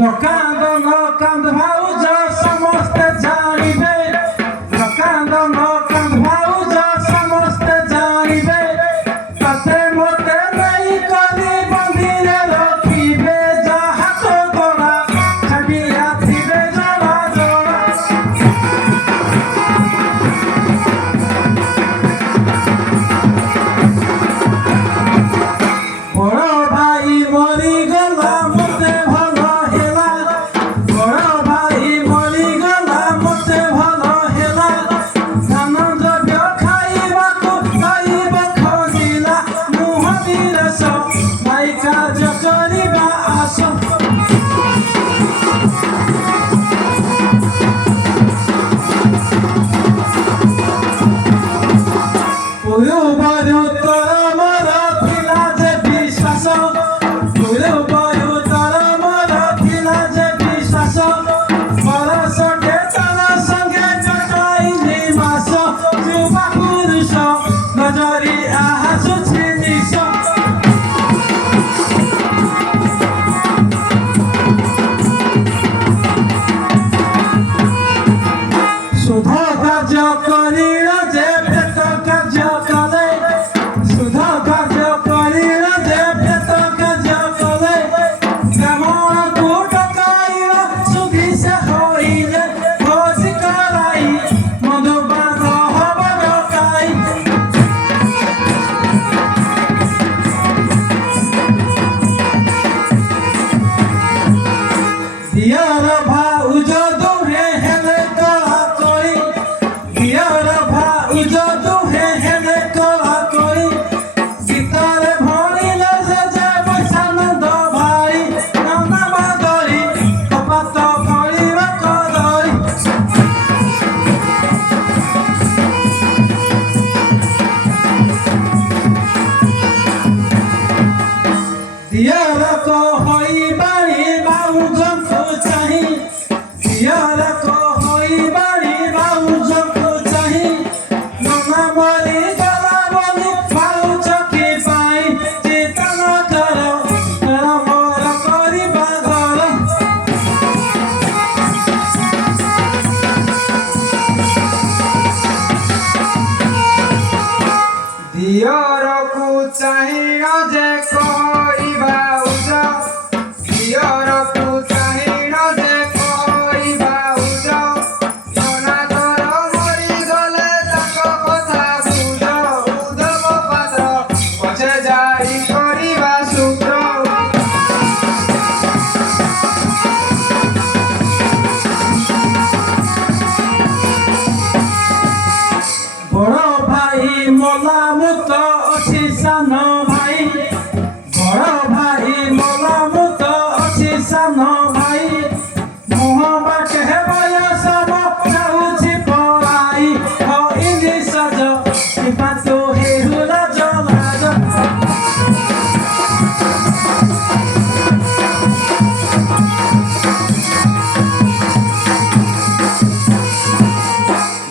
নকান্দ ভাউজ সমস্তে জানিবে, নকান্দ ভাউজ সমস্তে জানিবে, তাতে মতে নেই করি বন্দিরে রখিবে, যা হাত গড়া ছাগিয়া থিবে জড়া জড়া। বড় ভাই মরি গলা মতে ভালো হেলা, বড় ভাই মরি গলা মতে ভালো হেলা, ধান দ্রব্য খাইବାକୁ ଖାଇବ ଖୋଜିଲା, ମୁହଁ ବିରସ ଭାଇ କାର୍ଯ୍ୟ କରିବା ଆସ। ପୂର୍ବରୁ ତୋର ମୋର ଥିଲା ଯେ ବିଶ୍ୱାସ, ପୂର୍ବରୁ ତୋର ମୋର ଥିଲା ଯେ ବିଶ୍ୱାସ, ବରଷଟେ ତୋର ସଙ୍ଗେ କଟାଇଲି ମାସ, ଯୁବା ପୁରୁଷ ନଜରି ଆସୁଛି ନିଶ। ଶୁଦ୍ଧ କାର୍ଯ୍ୟ କରିଲ ଯେ ପ୍ରେତ କାର୍ଯ୍ୟ କଲେ, ଶୁଦ୍ଧ କାର୍ଯ୍ୟ କରିଲ ଯେ ପ୍ରେତ କାର୍ଯ୍ୟ କଲେ, ବ୍ରାହ୍ମଣକୁ ଡକାଇଲ ସୁଧି ସେ ହୋଇଲେ, ଭୋଜି କରାଇ ମଧୁପାନ ହବ ଡକାଇ। ଦିଅର ଭାଉଜ ଦୁହେଁ ହେଲେ କଳା କଳି, ଦିଅର ଭାଉଜ ଦୁହେଁ ହେଲେ କଳା କଳି, ଗୀତରେ ଭଣିଲେ ଯେ ବୈଶାନନ୍ଦ ଭାଇ, ନନା ବାଦରି କପାତ ଫଳିବ କଦଳୀ। ଦିଅର କହି ବାଣି ଭାଉଜଙ୍କୁ ଚାହିଁ, ଦିଅର କହି ବାଣି ଭାଉଜଙ୍କୁ ଚାହିଁ, ନନା ମରି ଗଲା ବୋଲି ଭାଉଜ କି ପାଇଁ, ଚିନ୍ତନ କର କର ମୋର କରିବା ଘର। ଦିଅରକୁ ଚାହିଁନ ଯେ କହି ଭାଉଜ, ଦିଅରକୁ ଚାହିଁନ ଯେ କହି ଭାଉଜ, ନନା ତୋର ମରିଗଲେ ତାଙ୍କ କଥା ବୁଝ, ଉଦ୍ଧବ ପାତ୍ର ପଛେ ଯାଇ କରିବା ସୂତ୍ର। ବଡ଼ ଭାଇ ମଲା ମୁତ ଅଛି ସାନ ଭାଇ, ବଡ଼ ଭାଇ ମଲା ମୁତ ଅଛି ସାନ ଭାଇ, ମୁହଁ ବାଟେ ବୟସ ଯାଉଛି ପଳାଇ, ହଇନି ସଜ କିମ୍ବା ତୁ ହେରୁଲା ଜଲାଜ।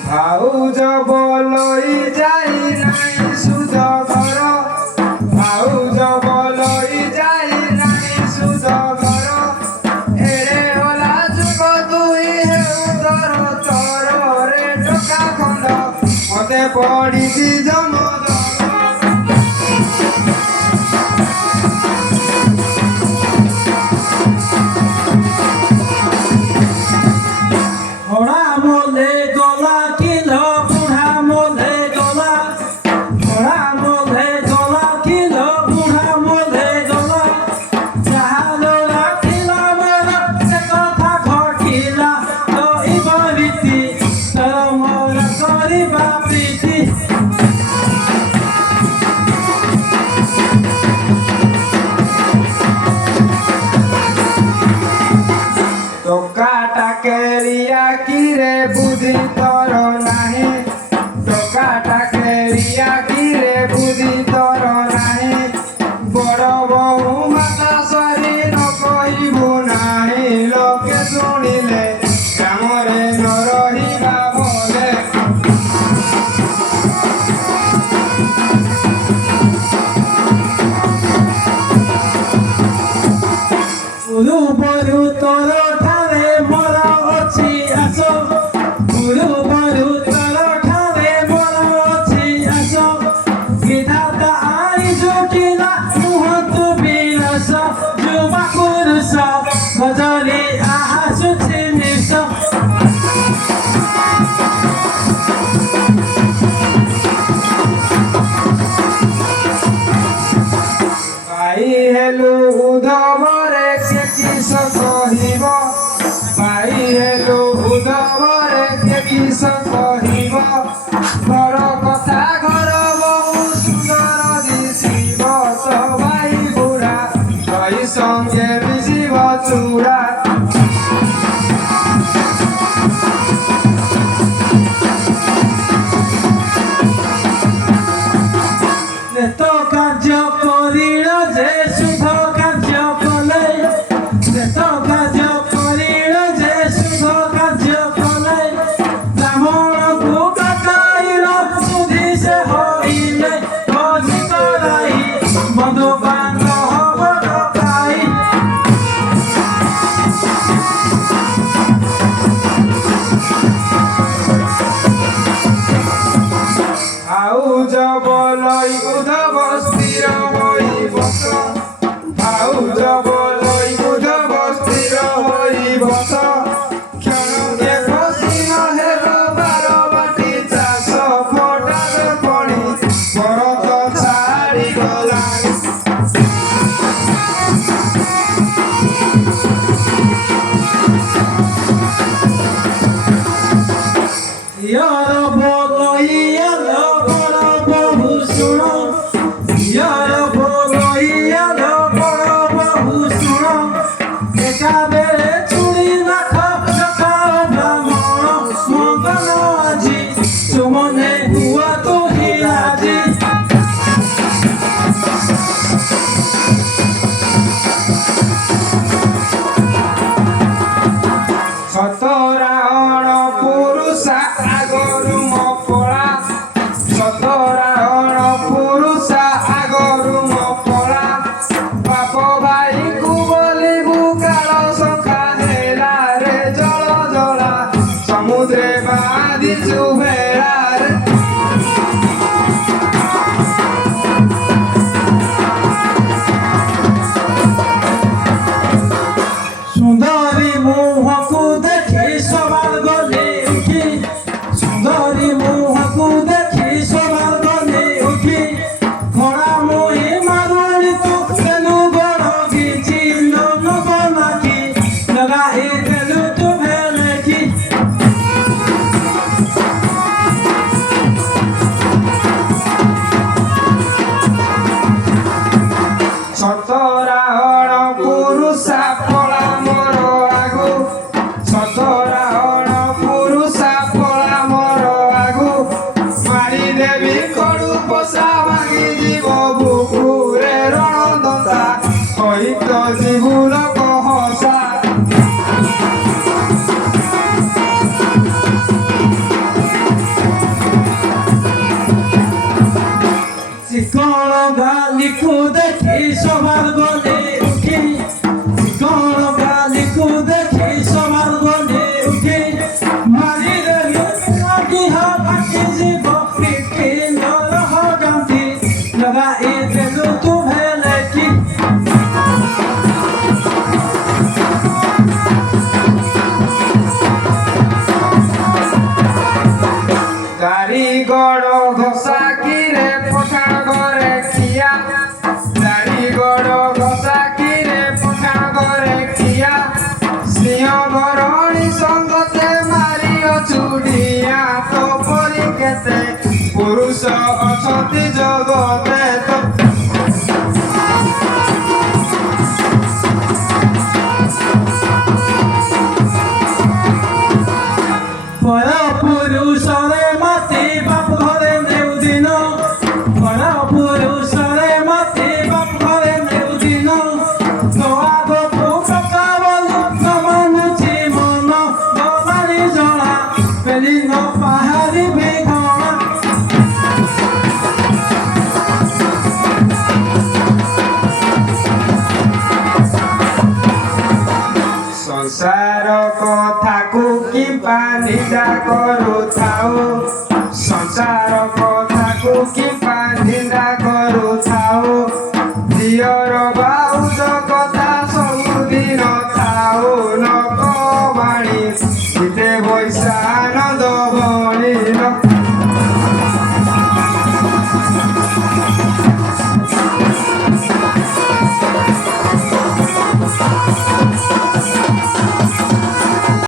ଭାଉଜ ବଲଇ ଯାଇ ନାହିଁ ସୁଧ ଘର, ଭାଉଜ ବଲଇ ଯାଇ ନାହିଁ ସୁଧ ଘର, বুদ্ধি তোর নাহি টকাটা কেরিয়া কিরে বুদ্ধি তোর নাহি বড় বউ মাতা সরি ন কহিবু নাহি লোকে শুনিলে গ্রামরে ন রহিবা বলে গুরু বরু তোর ঠারে মর অছি আস গুরু বরু তোর ঠারে মর অছি আস বিধাতা আই জটিলা মুহ তু বিনাশ যুবা পুরুষ ভজরে আহা সুছি নিশ পাই হেলু উদ্ধবরে কে কিস কহিব পাই হেলু উদ্ধবরে কে কিস কহিব ঘর কথা ঘর বহু সুন্দর দিশিব সবাই বুড়া তই সঙ্গে মিশিব চূড়া নেত কার্য করিল যে শুভ কার্য কলে নেত কার্য করিল যে শুভ কার্য কলে ব্রাহ্মণକୁ ଡକାଇଲ ସୁଧି ସେ ହଇଲେ ଭୋଜି କରାଇ ବନ୍ଧୁ ବାନ୍ଧବ ଡକାଇ আউজ বলই উদ্ধব স্থির হই বস আউজ বলই উদ্ধব স্থির হই বস ক্ষণকে খসি নহেল বারবাটি চাষ ফোটাবে পড়ি ভরত ছাড়ি গলা ইয়ার বলইয়াল বড় বহু শুণ ইয়ার বলইয়াল বড় বহু শুণ একাবেলে চুড়ি রাখ সকাল ব্রাহ্মণ মঙ্গল আজি সুমনে হুয়া তুহি আজি সতরাহণ পুরুষা আগরু মপড়া সতরাহণ পুরুষা আগরু মপড়া বাপ ভাইକୁ বলিবু কাଳ সখা হেলা রে জଳ জଳା ସମୁଦ୍ରେ ବାନ୍ଧିଛୁ ଭେଳାରେ সুন্দরী মুহକୁ দেখি সবার গলে উঠি সুন্দরী মুহକୁ দেখি সবার গলে উঠি ঘোড়া মুহি মারুলি তু তেলু বড় গিছি লোন গনাকি লগাই তেলু তু ভেলেকি সতরাহণ পুরুষা পলা মোর আগু সতরাহণ পুরুষা পলা মোর আগু মারি দেবী কড়ু পশা ভাঙি জীব বুকুরে রণদতা কহিত জীবুর কহসা ସଂସାର କଥାକୁ କିମ୍ବା ନିନ୍ଦା କରୁଥାଉ ସଂସାର କଥାକୁ କିମ୍ବା ନିନ୍ଦା କରୁଥାଉ ଦିଅର ବା